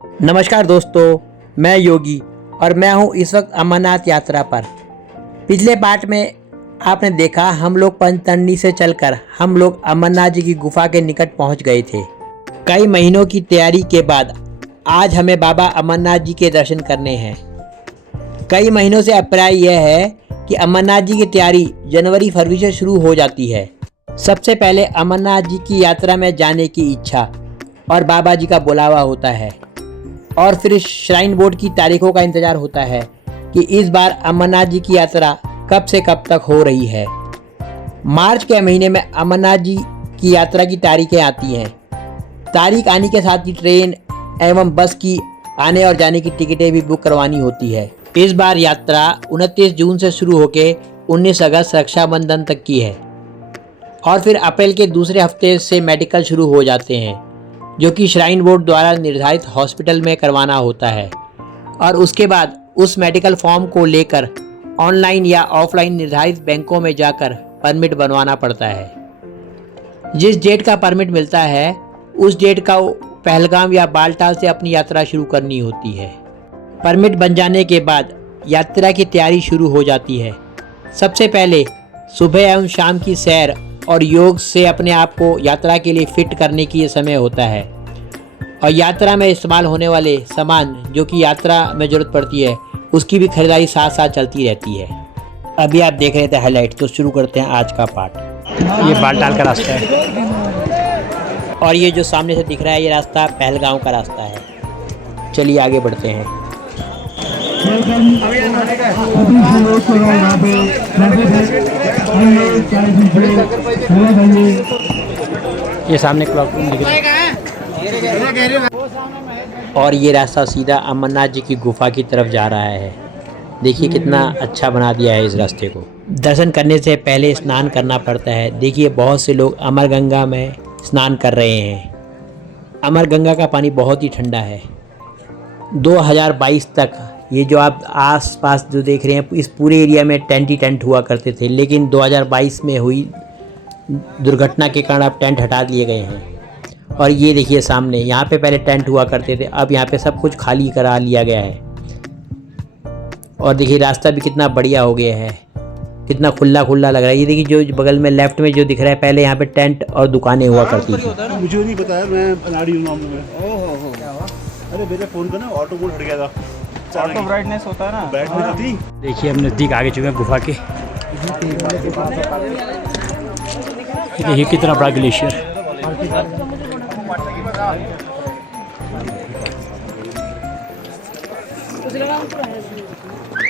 नमस्कार दोस्तों, मैं योगी और मैं हूं इस वक्त अमरनाथ यात्रा पर। पिछले पार्ट में आपने देखा हम लोग पंचतरणी से चलकर हम लोग अमरनाथ जी की गुफा के निकट पहुंच गए थे। कई महीनों की तैयारी के बाद आज हमें बाबा अमरनाथ जी के दर्शन करने हैं। कई महीनों से अभिप्राय यह है कि अमरनाथ जी की तैयारी जनवरी फरवरी से शुरू हो जाती है। सबसे पहले अमरनाथ जी की यात्रा में जाने की इच्छा और बाबा जी का बुलावा होता है और फिर श्राइन बोर्ड की तारीखों का इंतजार होता है कि इस बार अमरनाथ जी की यात्रा कब से कब तक हो रही है। मार्च के महीने में अमरनाथ जी की यात्रा की तारीखें आती हैं। तारीख आने के साथ ही ट्रेन एवं बस की आने और जाने की टिकटें भी बुक करवानी होती है। इस बार यात्रा 29 जून से शुरू होकर 19 अगस्त रक्षाबंधन तक की है और फिर अप्रैल के दूसरे हफ्ते से मेडिकल शुरू हो जाते हैं, जो कि श्राइन बोर्ड द्वारा निर्धारित हॉस्पिटल में करवाना होता है और उसके बाद उस मेडिकल फॉर्म को लेकर ऑनलाइन या ऑफलाइन निर्धारित बैंकों में जाकर परमिट बनवाना पड़ता है। जिस डेट का परमिट मिलता है उस डेट का पहलगाम या बालटाल से अपनी यात्रा शुरू करनी होती है। परमिट बन जाने के बाद यात्रा की तैयारी शुरू हो जाती है। सबसे पहले सुबह एवं शाम की सैर और योग से अपने आप को यात्रा के लिए फिट करने की ये समय होता है और यात्रा में इस्तेमाल होने वाले सामान जो कि यात्रा में ज़रूरत पड़ती है उसकी भी खरीदारी साथ साथ चलती रहती है। अभी आप देख रहे थे हाईलाइट, तो शुरू करते हैं आज का पार्ट। ये बालटाल का रास्ता है और ये जो सामने से दिख रहा है ये रास्ता पहलगाम का रास्ता है। चलिए आगे बढ़ते हैं। ये सामने क्लॉक रूम दिख रहा है और ये रास्ता सीधा अमरनाथ जी की गुफा की तरफ जा रहा है। देखिए कितना अच्छा बना दिया है इस रास्ते को। दर्शन करने से पहले स्नान करना पड़ता है। देखिए बहुत से लोग अमर गंगा में स्नान कर रहे हैं। अमर गंगा का पानी बहुत ही ठंडा है। 2022 तक ये जो आप आस-पास जो देख रहे हैं इस पूरे एरिया में टेंट ही टेंट हुआ करते थे, लेकिन 2022 में हुई दुर्घटना के कारण अब टेंट हटा दिए गए हैं। और ये देखिए सामने यहाँ पे पहले टेंट हुआ करते थे, अब यहाँ पे सब कुछ खाली करा लिया गया है। और देखिए रास्ता भी कितना बढ़िया हो गया है, कितना खुला खुला लग रहा है। ये देखिए जो बगल में लेफ्ट में जो दिख रहा है, पहले यहाँ पे टेंट और दुकानें हुआ करती थी। मुझे नहीं बताया, मैं अनाड़ी हूँ मामले में। ओहो क्या हुआ? अरे मेरे फ़ोन का ना ऑटो मोड हट गया था। ऑटो ब्राइटनेस होता है ना, बैठ में तो थी। देखिए हम नज़दीक आगे चुके हैं गुफा के। देखिए कितना बड़ा ग्लेशियर।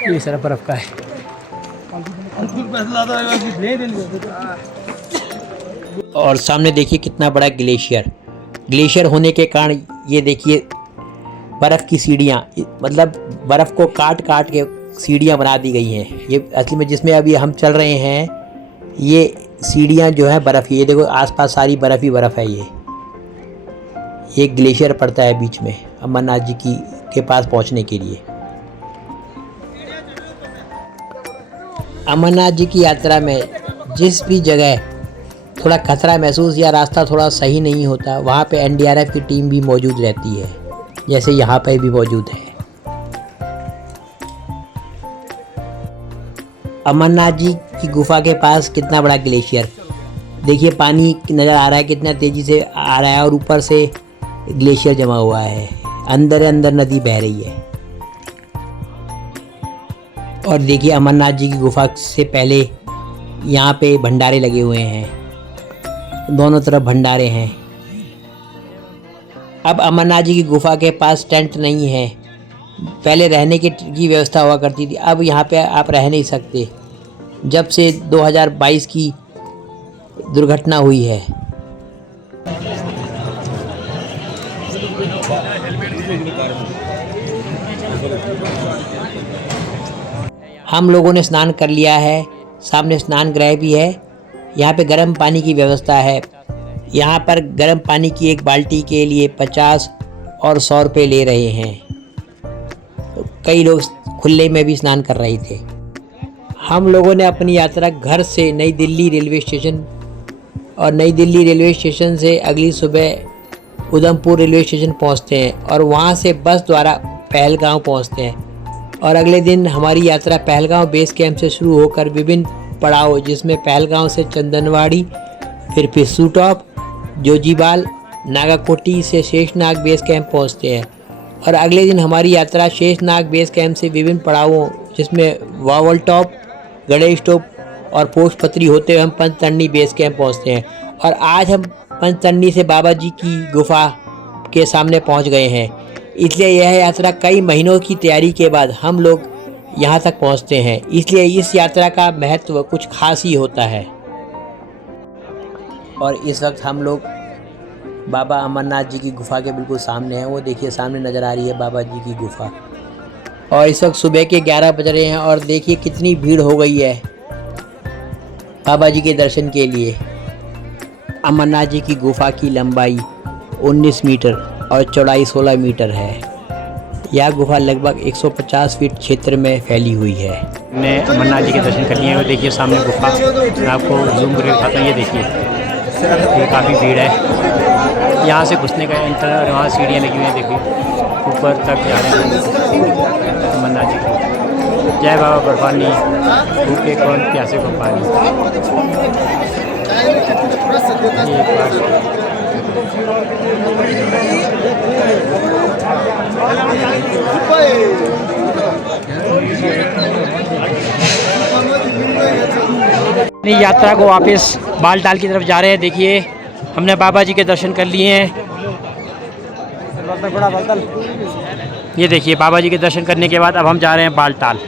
ये सारा बर्फ का है। और सामने देखिए कितना बड़ा ग्लेशियर। ग्लेशियर होने के कारण ये देखिए बर्फ़ की सीढ़ियाँ, मतलब बर्फ़ को काट काट के सीढ़ियाँ बना दी गई हैं। ये असली में जिसमें अभी हम चल रहे हैं ये सीढ़ियाँ जो है बर्फ़ की, ये देखो आसपास सारी बर्फ़ ही बर्फ़ है। ये ग्लेशियर पड़ता है बीच में अमरनाथ जी के पास पहुँचने के लिए। अमरनाथ जी की यात्रा में जिस भी जगह थोड़ा खतरा महसूस या रास्ता थोड़ा सही नहीं होता वहाँ पे एनडीआरएफ की टीम भी मौजूद रहती है, जैसे यहाँ पर भी मौजूद है। अमरनाथ जी की गुफा के पास कितना बड़ा ग्लेशियर, देखिए पानी नज़र आ रहा है कितना तेज़ी से आ रहा है और ऊपर से ग्लेशियर जमा हुआ है, अंदर अंदर नदी बह रही है। और देखिए अमरनाथ जी की गुफा से पहले यहाँ पे भंडारे लगे हुए हैं, दोनों तरफ भंडारे हैं। अब अमरनाथ जी की गुफा के पास टेंट नहीं है। पहले रहने की व्यवस्था हुआ करती थी, अब यहाँ पे आप रह नहीं सकते जब से 2022 की दुर्घटना हुई है। हम लोगों ने स्नान कर लिया है, सामने स्नान गृह भी है। यहाँ पे गर्म पानी की व्यवस्था है। यहाँ पर गर्म पानी की एक बाल्टी के लिए 50 और 100 रुपये ले रहे हैं। तो कई लोग खुले में भी स्नान कर रहे थे। हम लोगों ने अपनी यात्रा घर से नई दिल्ली रेलवे स्टेशन और नई दिल्ली रेलवे स्टेशन से अगली सुबह उधमपुर रेलवे स्टेशन पहुंचते हैं और वहां से बस द्वारा पहलगांव पहुंचते हैं। और अगले दिन हमारी यात्रा पहलगांव बेस कैंप से शुरू होकर विभिन्न पड़ाव, जिसमें पहलगांव से चंदनवाड़ी, फिर पिस्सू टॉप, जोजीबाल, नागाकोटी से शेषनाग बेस कैंप पहुंचते हैं। और अगले दिन हमारी यात्रा शेषनाग बेस कैंप से विभिन्न पड़ावों, जिसमें वावल टॉप, गणेश टॉप और पोस्टपत्री होते हुए हम पंचतरणी बेस कैंप पहुंचते हैं। और आज हम पंचतरणी से बाबा जी की गुफा के सामने पहुंच गए हैं। इसलिए यह यात्रा कई महीनों की तैयारी के बाद हम लोग यहां तक पहुंचते हैं। इसलिए इस यात्रा का महत्व कुछ खास ही होता है। और इस वक्त हम लोग बाबा अमरनाथ जी की गुफा के बिल्कुल सामने हैं। वो देखिए सामने नज़र आ रही है बाबा जी की गुफा। और इस वक्त सुबह के 11 बज रहे हैं और देखिए कितनी भीड़ हो गई है बाबा जी के दर्शन के लिए। अमरनाथ जी की गुफा की लंबाई 19 मीटर और चौड़ाई 16 मीटर है। यह गुफा लगभग 150 फीट क्षेत्र में फैली हुई है। हमने अमरनाथ जी के दर्शन कर लिए हैं और देखिए सामने गुफा, मैं आपको जूम करके दिखाता हूँ। ये देखिए, ये काफ़ी भीड़ है। यहाँ से घुसने का इंटर और वहाँ सीढ़ियाँ लगी हुई हैं, देखिए ऊपर तक जा रहे हैं अमरनाथ जी को। जय बाबा बर्फानी, भूखे कौन प्यासे को पानी। ये एक बार अपनी यात्रा को वापस बालटाल की तरफ जा रहे हैं। देखिए हमने बाबा जी के दर्शन कर लिए हैं। ये देखिए बाबा जी के दर्शन करने के बाद अब हम जा रहे हैं बालटाल।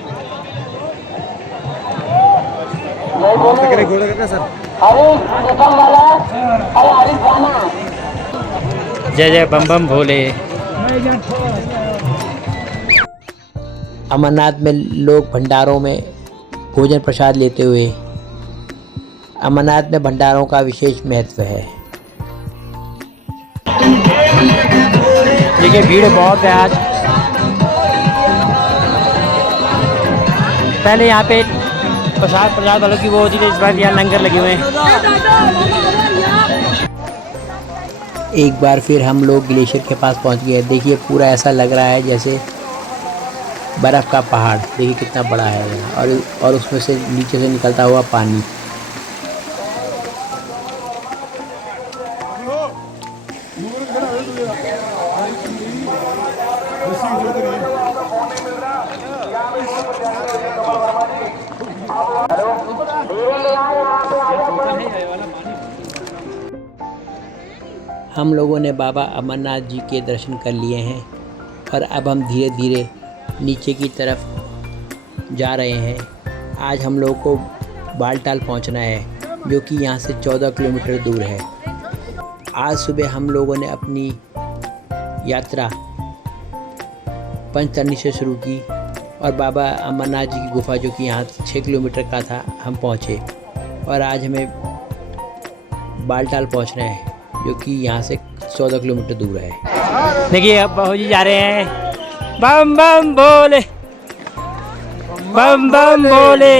जय जय बम बम भोले। अमरनाथ में लोग भंडारों में भोजन प्रसाद लेते हुए, अमरनाथ में भंडारों का विशेष महत्व है। देखिए भीड़ बहुत है आज। पहले यहाँ पे प्रसाद वालों की वो होती थी, इस बार यहाँ लंगर लगे हुए हैं। एक बार फिर हम लोग ग्लेशियर के पास पहुँच गए। देखिए पूरा ऐसा लग रहा है जैसे बर्फ़ का पहाड़। देखिए कितना बड़ा है यहाँ, और उसमें से नीचे से निकलता हुआ पानी। हम लोगों ने बाबा अमरनाथ जी के दर्शन कर लिए हैं और अब हम धीरे धीरे नीचे की तरफ जा रहे हैं। आज हम लोगों को बालटाल पहुंचना है, जो कि यहाँ से 14 किलोमीटर दूर है। आज सुबह हम लोगों ने अपनी यात्रा पंचतरणी से शुरू की और बाबा अमरनाथ जी की गुफा, जो कि यहाँ 6 किलोमीटर का था, हम पहुँचे। और आज हमें बालटाल पहुँचना है, जो कि यहाँ से 14 किलोमीटर दूर है। देखिए अब बाबू जी जा रहे हैं। बम बम बोले, बम बम बोले।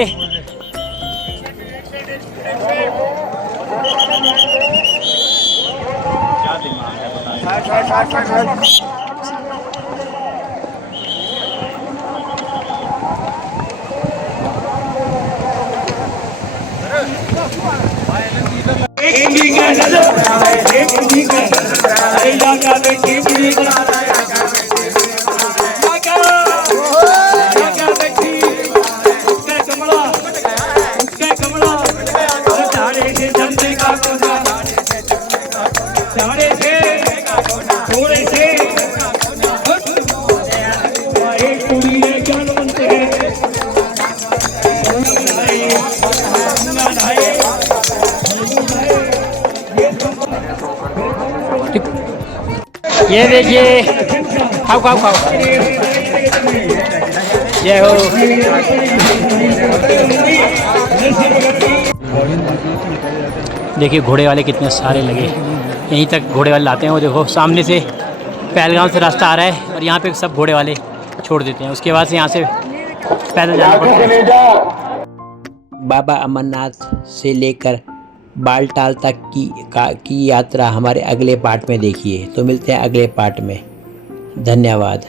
ये देखिए, खाओ खाओ खाओ। जय हो। देखिए घोड़े वाले कितने सारे लगे, यहीं तक घोड़े वाले लाते हैं। वो देखो सामने से पहलगाम से रास्ता आ रहा है और यहाँ पे सब घोड़े वाले छोड़ देते हैं। उसके बाद से यहाँ से पैदल जाना पड़ता है। बाबा अमरनाथ से लेकर बालटाल तक की यात्रा हमारे अगले पार्ट में देखिए। तो मिलते हैं अगले पार्ट में। धन्यवाद।